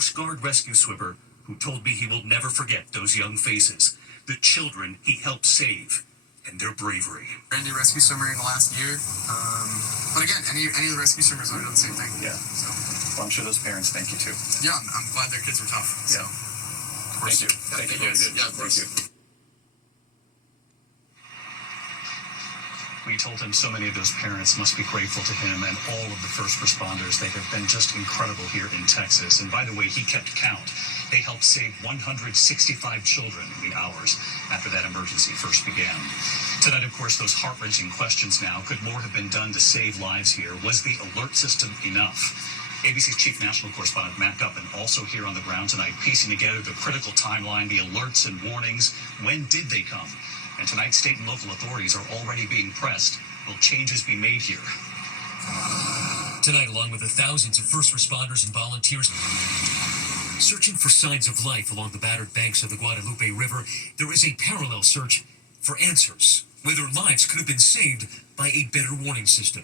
Coast Guard rescue swimmer who told me he will never forget those young faces, the children he helped save, and their bravery. Brandy rescue swimmer in the last year. But again, any of the rescue swimmers are doing the same thing. Yeah. So, well, I'm sure those parents thank you too. Yeah, I'm glad their kids were tough. Yeah. So, Thank you. Thank you. Very good. Yeah, of course. Thank you. We told him so many of those parents must be grateful to him and all of the first responders. They have been just incredible here in Texas. And by the way, he kept count. They helped save 165 children in the hours after that emergency first began. Tonight, of course, those heart-wrenching questions now. Could more have been done to save lives here? Was the alert system enough? ABC's chief national correspondent Matt Gutman also here on the ground tonight, piecing together the critical timeline, the alerts and warnings. When did they come? And tonight, state and local authorities are already being pressed. Will changes be made here? Tonight, along with the thousands of first responders and volunteers searching for signs of life along the battered banks of the Guadalupe River, there is a parallel search for answers, whether lives could have been saved by a better warning system.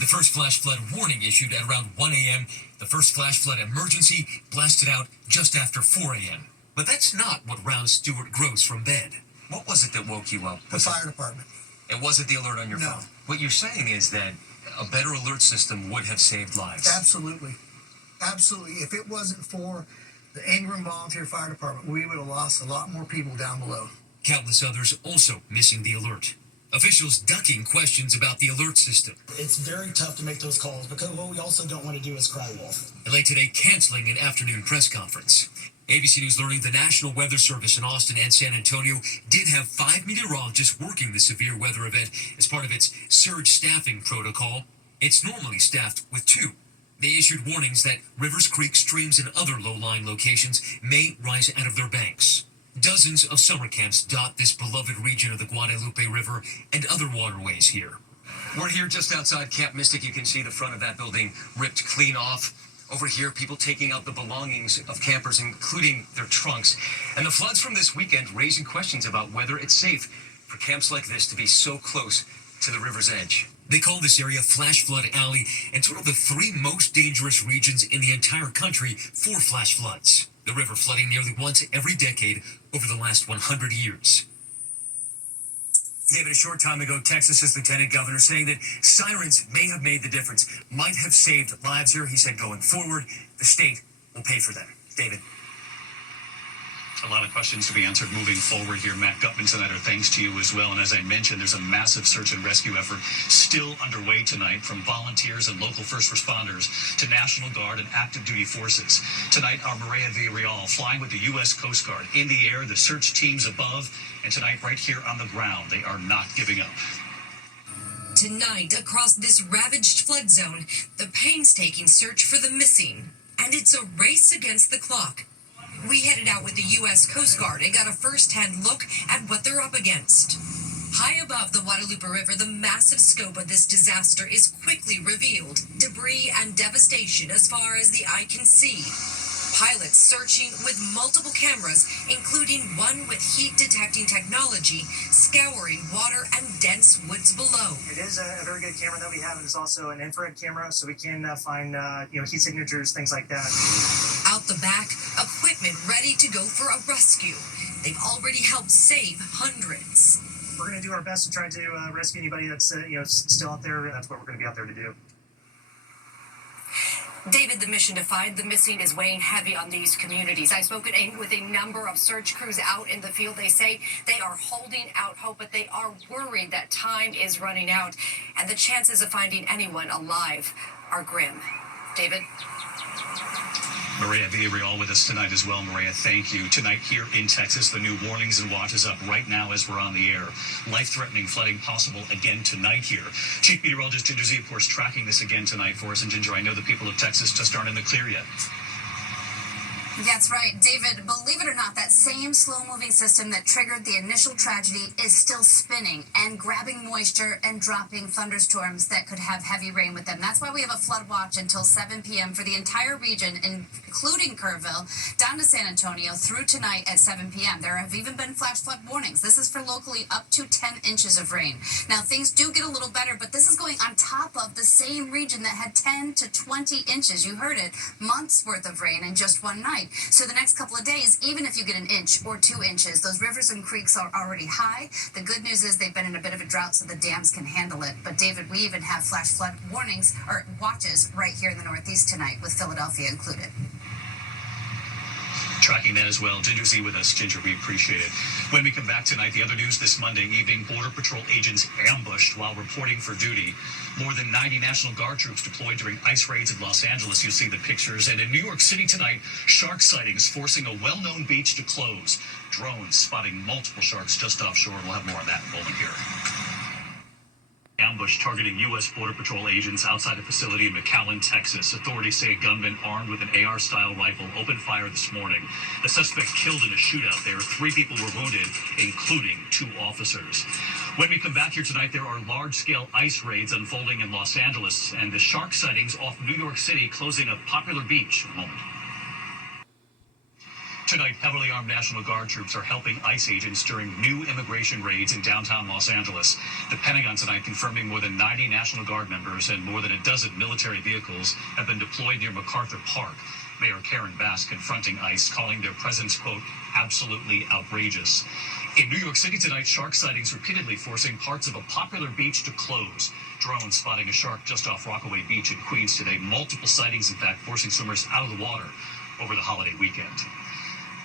The first flash flood warning issued at around 1 a.m. The first flash flood emergency blasted out just after 4 a.m. But that's not what roused Stuart Gross from bed. What was it that woke you up? The fire department. It wasn't the alert on your phone? What you're saying is that a better alert system would have saved lives. Absolutely. Absolutely. If it wasn't for the Ingram Volunteer Fire Department, we would have lost a lot more people down below. Countless others also missing the alert. Officials ducking questions about the alert system. It's very tough to make those calls because what we also don't want to do is cry wolf. LA Today canceling an afternoon press conference. ABC News learning the National Weather Service in Austin and San Antonio did have 5 meteorologists working the severe weather event as part of its surge staffing protocol. It's normally staffed with 2. They issued warnings that rivers, creeks, streams, and other low-lying locations may rise out of their banks. Dozens of summer camps dot this beloved region of the Guadalupe River and other waterways here. We're here just outside Camp Mystic. You can see the front of that building ripped clean off. Over here, people taking out the belongings of campers, including their trunks. And the floods from this weekend raising questions about whether it's safe for camps like this to be so close to the river's edge. They call this area Flash Flood Alley, and it's one of the 3 most dangerous regions in the entire country for flash floods. The river flooding nearly once every decade over the last 100 years. David, a short time ago, Texas's lieutenant governor saying that sirens may have made the difference, might have saved lives here. He said going forward, the state will pay for them. David. A lot of questions to be answered moving forward here. Matt Gutman tonight, our thanks to you as well. And as I mentioned, there's a massive search and rescue effort still underway tonight, from volunteers and local first responders to National Guard and active duty forces. Tonight, our Maria Villarreal flying with the U.S. Coast Guard in the air, the search teams above, and tonight right here on the ground, they are not giving up. Tonight, across this ravaged flood zone, the painstaking search for the missing. And it's a race against the clock. We headed out with the U.S. Coast Guard and got a first-hand look at what they're up against. High above the Guadalupe River, the massive scope of this disaster is quickly revealed. Debris and devastation as far as the eye can see. Pilots searching with multiple cameras, including one with heat-detecting technology, scouring water and dense woods below. It is a very good camera that we have. It is also an infrared camera, so we can find heat signatures, things like that. Out the back, equipment ready to go for a rescue. They've already helped save hundreds. We're going to do our best to try to rescue anybody that's still out there. That's what we're going to be out there to do. David, the mission to find the missing is weighing heavy on these communities. I spoke with a number of search crews out in the field. They say they are holding out hope, but they are worried that time is running out, and the chances of finding anyone alive are grim. David? Maria Villarreal with us tonight as well. Maria, thank you. Tonight here in Texas, the new warnings and watches up right now as we're on the air. Life-threatening flooding possible again tonight here. Chief Meteorologist Ginger Zee, of course, tracking this again tonight for us. And Ginger, I know the people of Texas just aren't in the clear yet. That's right, David. Believe it or not, that same slow-moving system that triggered the initial tragedy is still spinning and grabbing moisture and dropping thunderstorms that could have heavy rain with them. That's why we have a flood watch until 7 p.m. for the entire region, including Kerrville, down to San Antonio through tonight at 7 p.m. There have even been flash flood warnings. This is for locally up to 10 inches of rain. Now, things do get a little better, but this is going on top of the same region that had 10 to 20 inches. You heard it, months worth of rain in just one night. So the next couple of days, even if you get an inch or 2 inches, those rivers and creeks are already high. The good news is they've been in a bit of a drought, so the dams can handle it. But David, we even have flash flood warnings or watches right here in the Northeast tonight, with Philadelphia included. Tracking that as well. Ginger Z with us. Ginger, we appreciate it. When we come back tonight, the other news this Monday evening, Border Patrol agents ambushed while reporting for duty. More than 90 National Guard troops deployed during ICE raids in Los Angeles. You'll see the pictures. And in New York City tonight, shark sightings forcing a well-known beach to close. Drones spotting multiple sharks just offshore. We'll have more on that in a moment here. Ambush targeting U.S. Border Patrol agents outside a facility in McAllen, Texas. Authorities say a gunman armed with an AR-style rifle opened fire this morning. The suspect killed in a shootout there. 3 people were wounded, including 2 officers. When we come back here tonight, there are large-scale ICE raids unfolding in Los Angeles, and the shark sightings off New York City closing a popular beach. In a moment. Tonight, heavily armed National Guard troops are helping ICE agents during new immigration raids in downtown Los Angeles. The Pentagon tonight confirming more than 90 National Guard members and more than a dozen military vehicles have been deployed near MacArthur Park. Mayor Karen Bass confronting ICE, calling their presence, quote, absolutely outrageous. In New York City tonight, shark sightings repeatedly forcing parts of a popular beach to close. Drones spotting a shark just off Rockaway Beach in Queens today. Multiple sightings, in fact, forcing swimmers out of the water over the holiday weekend.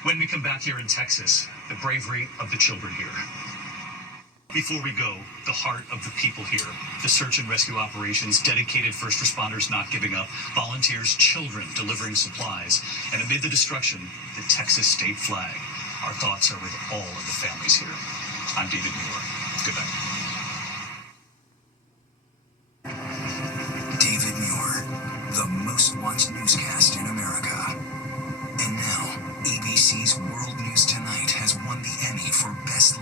When we come back here in Texas, the bravery of the children here. Before we go, the heart of the people here. The search and rescue operations, dedicated first responders not giving up, volunteers, children delivering supplies, and amid the destruction, the Texas state flag. Our thoughts are with all of the families here. I'm David Muir. Good night. David Muir, the most watched newscast in America. And now, ABC's World News Tonight has won the Emmy for Best